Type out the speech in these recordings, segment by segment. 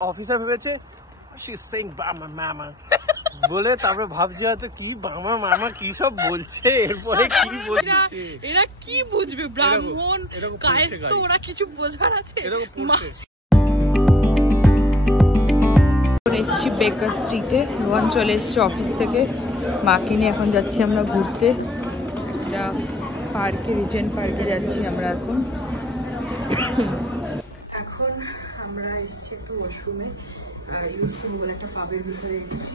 Officer ভেবেছে she is saying মামা মামা বলে, তারপরে ভাবছে হয়তো কি মামা মামা কি সব বলছে, এরপরে কি বলছে এরা কি বুঝবে, ব্রাহ্মণ কায়েস্ত ওরা কিছু বোঝার আছে। এসছি বেকার স্ট্রিটে, রোহান চলে এসছে অফিস থেকে, মাকে নিয়ে এখন যাচ্ছি আমরা ঘুরতে, এটা পার্কে, রিজেন্ট পার্কে যাচ্ছি আমরা এখন। এখন আমরা এসেছি একটু ওয়াশরুমে ইউজ করবো বলে, একটা পাবের ভিতরে এসেছি,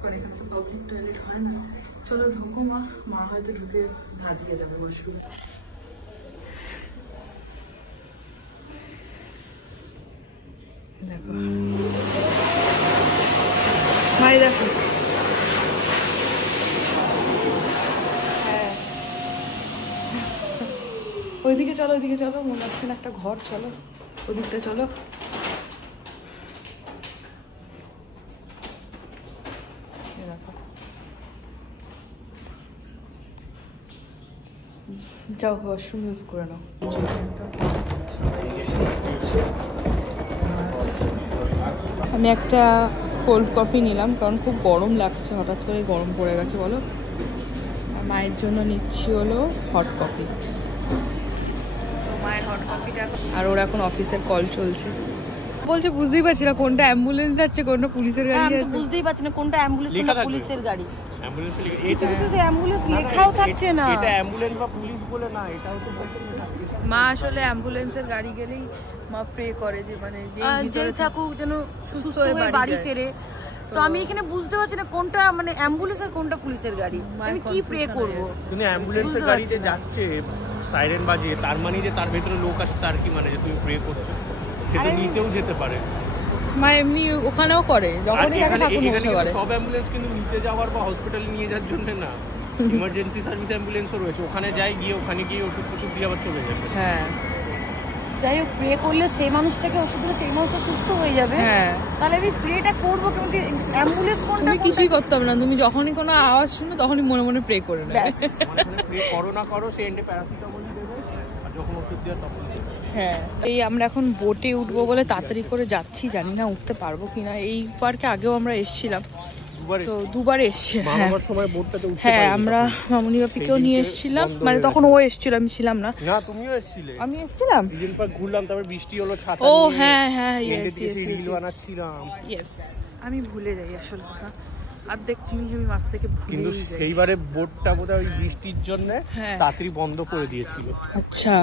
কারণ এখানে তো পাবলিক টয়লেট হয় না। চলো ঢুকো, মা হয়তো ঢুকে ধার দিয়ে যাবে ওয়াশরুমে। দেখো মাই, দেখো হ্যাঁ, ওইদিকে চলো, ওইদিকে চলো, মনে হচ্ছে না একটা ঘর, চলো ওদিকটা চলো। যাও ওয়াশরুম ইউজ করে নাও। আমি একটা কোল্ড কফি নিলাম, কারণ খুব গরম লাগছে, হঠাৎ করে গরম পড়ে গেছে বলো। আর মায়ের জন্য নিচ্ছি হলো হট কফি, মায়ের হট কফিটা। আর ওর এখন অফিসের কল চলছে, বলছে বুঝতেই পারছি না কোনটা অ্যাম্বুলেন্স যাচ্ছে কোনটা পুলিশের গাড়ি যাচ্ছে, বুঝতেই পারছি না কোনটা অ্যাম্বুলেন্স কোনটা পুলিশের গাড়ি। মা আসলে অ্যাম্বুলেন্সের গাড়ি গেলেই মা প্রে করে যে মানে যে থাকুক যেন সুস্থ হয়ে বাড়ি ফেরে। তো আমি এখানে বুঝতে পারছি না কোনটা মানে অ্যাম্বুলেন্স আর কোনটা পুলিশের গাড়ি, আমি কি প্রে করব। তুমি অ্যাম্বুলেন্সের গাড়িতে যাচ্ছে, সাইরেন বাজিয়ে, তার মানে যে তার ভেতরে লোক আছে, তার কি মানে যে তুমি প্রে করছো? সেটা নিতেও যেতে পারে, মানে এমনি ওখানেও করে যখনই তাকে ঠাকুর মশা করে। সব অ্যাম্বুলেন্স কিন্তু নিতে যাওয়ার বা হসপিটালে নিয়ে যাওয়ার জন্য না, ইমার্জেন্সি সার্ভিস অ্যাম্বুলেন্সও রয়েছে, ওখানে যাই গিয়ে ওখানে গিয়ে ওষুধ টষুধ দিয়ে আবার চলে যাবে। হ্যাঁ, যাই হোক প্রে করলে সেই মানুষটাকে ওষুধ দিলে সেই মানুষটা সুস্থ হয়ে যাবে। হ্যাঁ, তাহলে আমি প্রেটা করবো, কিন্তু অ্যাম্বুলেন্স কোনটা? তুমি কিছুই করতে হবে না, তুমি যখনই কোনো আওয়াজ শুনো তখনই মনে মনে প্রে করে নেবে। প্রে করো না করো, সে এন্ডে প্যারাসিটামল দেবে, আর যখন ওষুধ দেওয়া তখন দেবে। হ্যাঁ, এই আমরা এখন বোটে উঠবো বলে তাড়াতাড়ি করে যাচ্ছি, জানি না উঠতে পারবো কিনা। এই পার্কে আগেও আমরা এসেছিলাম, দুবার এসছি। হ্যাঁ, আমরা মামুনি বাপিকেও নিয়ে এসেছিলাম, মানে তখন ও এসেছিল, আমি ছিলাম না। না, তুমিও এসেছিলে। আমি এসেছিলাম, রিজেন্ট পার্ক ঘুরলাম, তারপর বৃষ্টি হলো, ছাতা ও নিয়ে হ্যাঁ হ্যাঁ, রিল বানাচ্ছিলাম। আমি ভুলে যাই আসলে কথা, অর্ধেক জিনিস আমি মাথা থেকে কিন্তু সেইবারে বোটটা বোধহয় ওই বৃষ্টির জন্য তাড়াতাড়ি বন্ধ করে দিয়েছিল। আচ্ছা,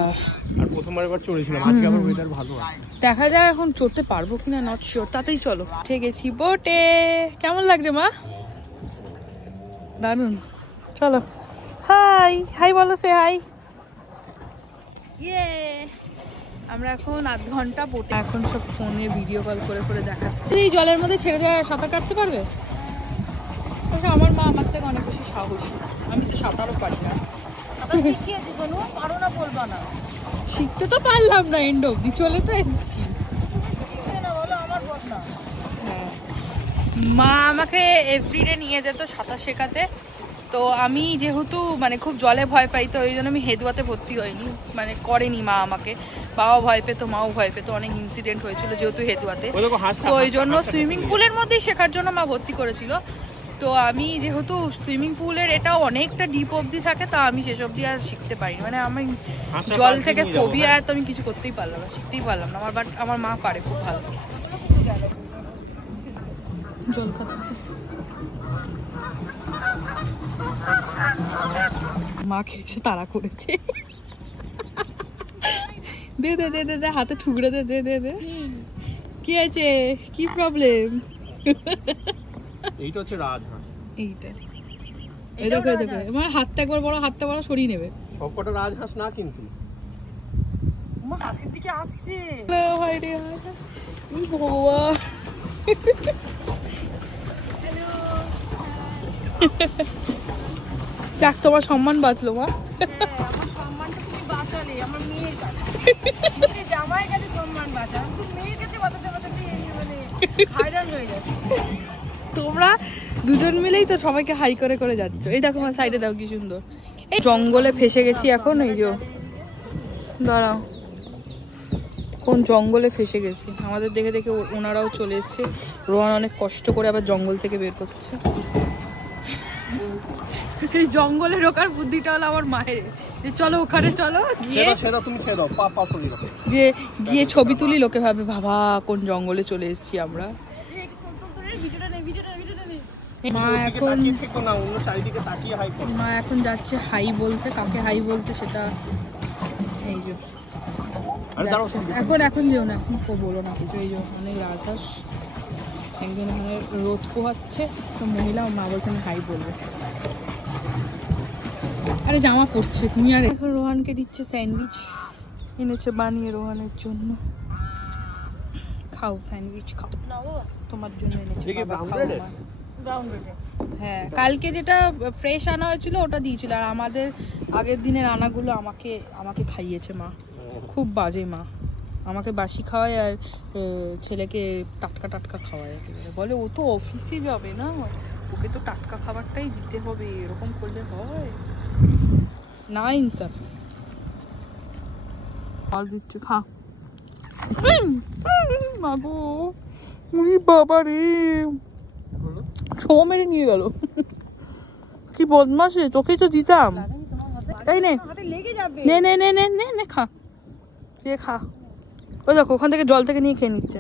আর প্রথমবার এবার চড়েছিলাম, আজকে আবার ওয়েদার ভালো আছে, দেখা যায় এখন চড়তে পারবো কিনা, নট শিওর। তাতেই চলো, ঠিক গেছি বোটে। কেমন লাগছে মা? দারুন, চলো। হাই হাই বলো, সে হাই। ইয়ে, আমরা এখন আধ ঘন্টা বোটে, এখন সব ফোনে ভিডিও কল করে করে দেখাচ্ছি। এই জলের মধ্যে ছেড়ে দেওয়া সাঁতার কাটতে পারবে? আমার মা আমার থেকে অনেক বেশি সাহসী, আমি তো সাঁতারও পারি না। শিখতে তো পারলাম না, এন্ড অব্দি চলে তো এসেছি। হ্যাঁ, মা আমাকে এভরিডে নিয়ে যেত সাঁতার শেখাতে, তো আমি যেহেতু মানে খুব জলে ভয় পাই, তো ওই জন্য আমি হেদুয়াতে ভর্তি হইনি, মানে করেনি মা আমাকে। বাবা ভয় পেতো, মাও ভয় পেতো, অনেক ইনসিডেন্ট হয়েছিল যেহেতু হেদুয়াতে, তো ওই জন্য সুইমিং পুলের মধ্যেই শেখার জন্য মা ভর্তি করেছিল। তো আমি যেহেতু সুইমিং পুলের এটাও অনেকটা ডিপ অবধি থাকে, তা আমি শেষ অবধি আর শিখতে পারিনি, মানে আমি জল থেকে ফোবিয়া, তো আমি কিছু করতেই পারলাম না, শিখতেই পারলাম না। বাট আমার মা পারে খুব ভালো। জল খাচ্ছে, মা খেয়েছে, তাড়া করেছে। দে দে দে দে দে, হাতে ঠুকরে দে দে দে দে। কি আছে, কি প্রবলেম? এইটা হচ্ছে রাজহাঁস, এইটা এই দেখো, এই দেখো, আমার হাতটা একবার বড়, হাতটা বড় সরিয়ে নেবে। সবকটা রাজহাঁস না কিন্তু, আমার হাতের দিকে আসছে। ই ভগবান, যাক তোমার সম্মান বাঁচলো মা। আমার সম্মানটা তুমি বাঁচালে, আমার মেয়ের কাছে, জামাইয়ের কাছে সম্মান বাঁচা, মেয়ের কাছে বাঁচাতে বাঁচাতে মানে হায়রান হয়ে যাচ্ছে। তোমরা দুজন মিলেই তো সবাইকে হাই করে করে যাচ্ছ। এই দেখো আমার সাইডে দাও কি সুন্দর। এই জঙ্গলে ফেসে গেছি এখন, এই যে দাঁড়াও, কোন জঙ্গলে ফেসে গেছি। আমাদের দেখে দেখে ওনারাও চলে এসছে। রোহান অনেক কষ্ট করে আবার জঙ্গল থেকে বের করছে। এই জঙ্গলে ঢোকার বুদ্ধিটা হলো আমার মায়ের, যে চলো ওখানে চলো যে গিয়ে ছবি তুলি, লোকে ভাবে বাবা কোন জঙ্গলে চলে এসেছি আমরা। মা এখন যাচ্ছে হাই বলতে, কাকে হাই বলতে সেটা এই যে এখন যেও না, এখন বলো না কিছু। এই যে অনেক রাজহাঁস, একজন এখানে রোদ পোহাচ্ছে, তো মহিলা মা বলছে আমি হাই বলবো। আরে জামা পড়ছে তুমি। আর এখন রোহানকে দিচ্ছে স্যান্ডউইচ, এনেছে বানিয়ে রোহানের জন্য। খাও স্যান্ডউইচ খাও, তোমার জন্য এনেছে। হ্যাঁ, কালকে যেটা ফ্রেশ আনা হয়েছিল ওটা দিয়েছিল, আর আমাদের আগের দিনের আনাগুলো আমাকে খাইয়েছে মা। খুব বাজে মা, আমাকে বাসি খাওয়ায় আর ছেলেকে টাটকা টাটকা খাওয়ায়। বলে ও তো অফিসে যাবে না, ওকে তো টাটকা খাবারটাই দিতে হবে, এরকম করলে হয় না। ইনসাফ। ফল দিচ্ছে, খা। মাগো বাবা রে, ছো মেরে নিয়ে গেল। কি বদমাশে, তোকেই তো দিতাম। তাই নে নে নে নে নে নে নে খা, কে খা। ওই দেখো ওখান থেকে জল থেকে নিয়ে খেয়ে নিচ্ছে।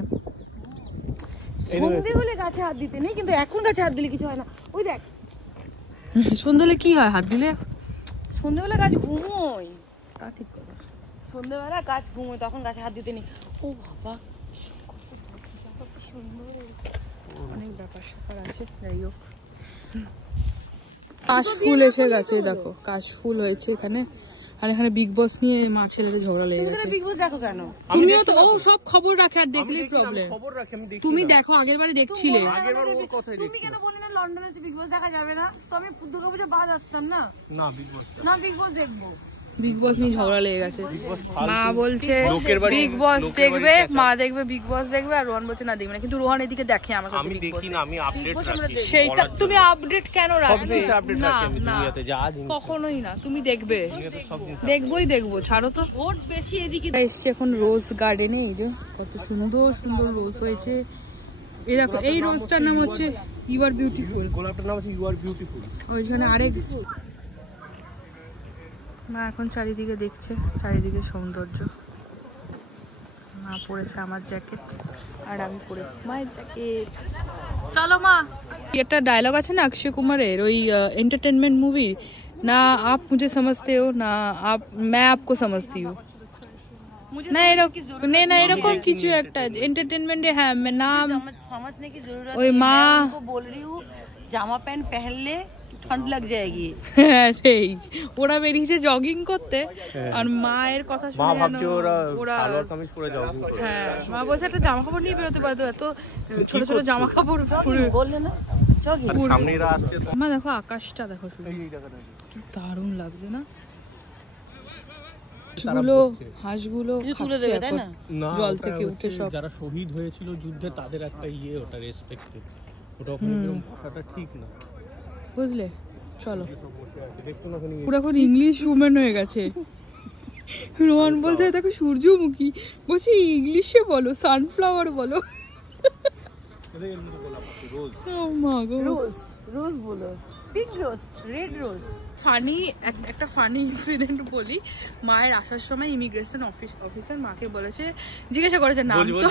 সন্ধে হলে গাছে হাত দিতে নেই, কিন্তু এখন গাছে হাত দিলে কিছু হয় না। ওই দেখ সন্ধ্যেলে কি হয় হাত দিলে? সন্ধ্যেবেলা গাছ ঘুমোয়। তা ঠিক কথা, সন্ধ্যেবেলা গাছ ঘুমোয়, তখন গাছে হাত দিতে নেই। ও বাবা অনেক ব্যাপার স্যাপার আছে। যাই হোক, কাশফুল এসে গেছে, দেখো কাশফুল হয়েছে এখানে। আর এখানে বিগ বস নিয়ে মা ছেলেদের ঝগড়া লেগে গেছে। বিগ বস দেখো কেন? তুমিও তো সব খবর রাখে, আর দেখলেই প্রবলেম। তুমি দেখো, আগের বারে দেখছিলে। তুমি কেন বলি না লন্ডনে এসে বিগ বস দেখা যাবে না? তো আমি দুর্গাপূজা বাদ আসতাম না। না বিগ বস দেখবো। বিগ বস নিয়ে ঝগড়া লেগে গেছে। মা বলছে বিগ বস দেখবে, মা দেখবে বিগ বস দেখবে, আর রোহান বলছে না দেখবে না। কিন্তু রোহান এদিকে দেখে আমার সাথে বিগ বস। সেইটা তুমি আপডেট কেন রাখবে? না না, কখনোই না। তুমি দেখবে, দেখবোই দেখবো, ছাড়ো তো। ভোট বেশি এদিকে। এসছি এখন রোজ গার্ডেনে। এই যে কত সুন্দর সুন্দর রোজ হয়েছে। এই দেখো, এই রোজটার নাম হচ্ছে ইউ আর বিউটিফুল। গোলাপটার নাম হচ্ছে ইউ আর বিউটিফুল। ওইখানে আরেক মা এখন চারিদিকে দেখছে, চারিদিকে সৌন্দর্য। মা পরেছে আমার জ্যাকেট, আর আমি পরেছি মায়ের জ্যাকেট। চলো মা। একটা ডায়লগ আছে না অক্ষয় কুমারের, ওই এন্টারটেনমেন্ট মুভি, না আপ মুঝে সমঝতে হো না मैं आपको समझती हूँ, না এরকম কিছু একটা এন্টারটেনমেন্টে। হ্যাঁ নাম समझने की जरूरत ওই মা बोल रही हूँ জামা প্যান্ট पहनले ঠান্ডা লাগ যায়গি। হ্যাঁ সেই, ওরা বেরিয়েছে জগিং করতে, আর মায়ের কথা শুনে ওরা হ্যাঁ, মা বলছে একটা জামা কাপড় নিয়ে বেরোতে পারতো, এত ছোট ছোট জামা কাপড় বললে না। মা দেখো আকাশটা দেখো, কি দারুণ লাগছে না? হাঁসগুলো তুলে দেবে তাই না? জল থেকে উঠে সব যারা শহীদ হয়েছিল যুদ্ধে, তাদের একটা ওটা রেসপেক্টেড, ওটা ওখানে বসাটা ঠিক না, বুঝলে? চলো, পুরো এখন ইংলিশ উমেন হয়ে গেছে। রোহান বলছে দেখো সূর্যমুখী, বলছে ইংলিশে বলো, সানফ্লাওয়ার বলো। রোজ বলো, পিঙ্ক রোজ, রেড রোজ। ফানি একটা ফানি ইনসিডেন্ট বলি। মায়ের আসার সময় ইমিগ্রেশন অফিসার মাকে বলেছে, জিজ্ঞাসা করেছে নাম তো,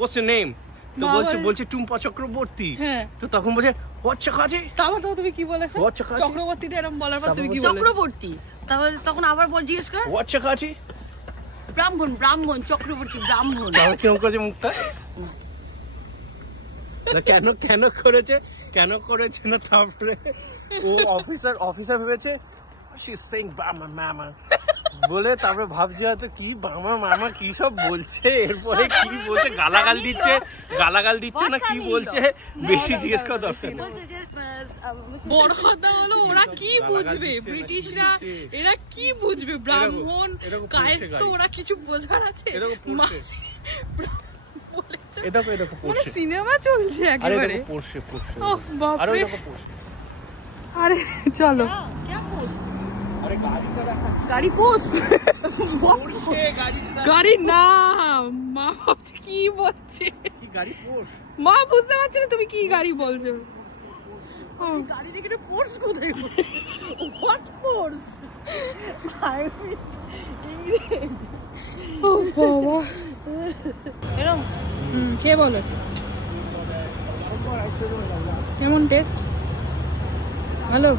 what's your name? তো বলছে টুম্পা চক্রবর্তী। হ্যাঁ, তো তখন বলছে হোয়াটস কাজে। তারপর তো তুমি কি বলেছো? চক্রবর্তীটা এরকম বলার পর তুমি কি বলেছো? চক্রবর্তী। তারপর তখন আবার বল, জিজ্ঞেস কর হোয়াটস কাজে। ব্রাহ্মণ চক্রবর্তী ব্রাহ্মণ। তাও কেমন করেছে মুখটা? কেন করেছে না? তারপরে ও অফিসার ভেবেছে শি ইজ সেইং বামা মামা বলে, তারপরে ভাবছে হয়তো কি বামা মামা কি সব বলছে, এরপরে কি বলছে, গালাগাল দিচ্ছে না কি বলছে, বেশি জিজ্ঞেস করা দরকার নেই। বড় কথা হলো ওরা কি বুঝবে, ব্রিটিশরা এরা কি বুঝবে? ব্রাহ্মণ কায়েস্ত, ওরা কিছু বোঝার আছে? সিনেমা চলছে একেবারে। আরে চলো, গাড়ি পোষ গাড়ির নাম মা ভাবছে কি বলছে গাড়ি পোষ মা বুঝতে পারছে না তুমি কি গাড়ি বলছো গাড়ি থেকে পোর্স কোথায় হোয়াট পোর্স ইংরেজ ও বাবা এরকম কে বলে কেমন টেস্ট ভালো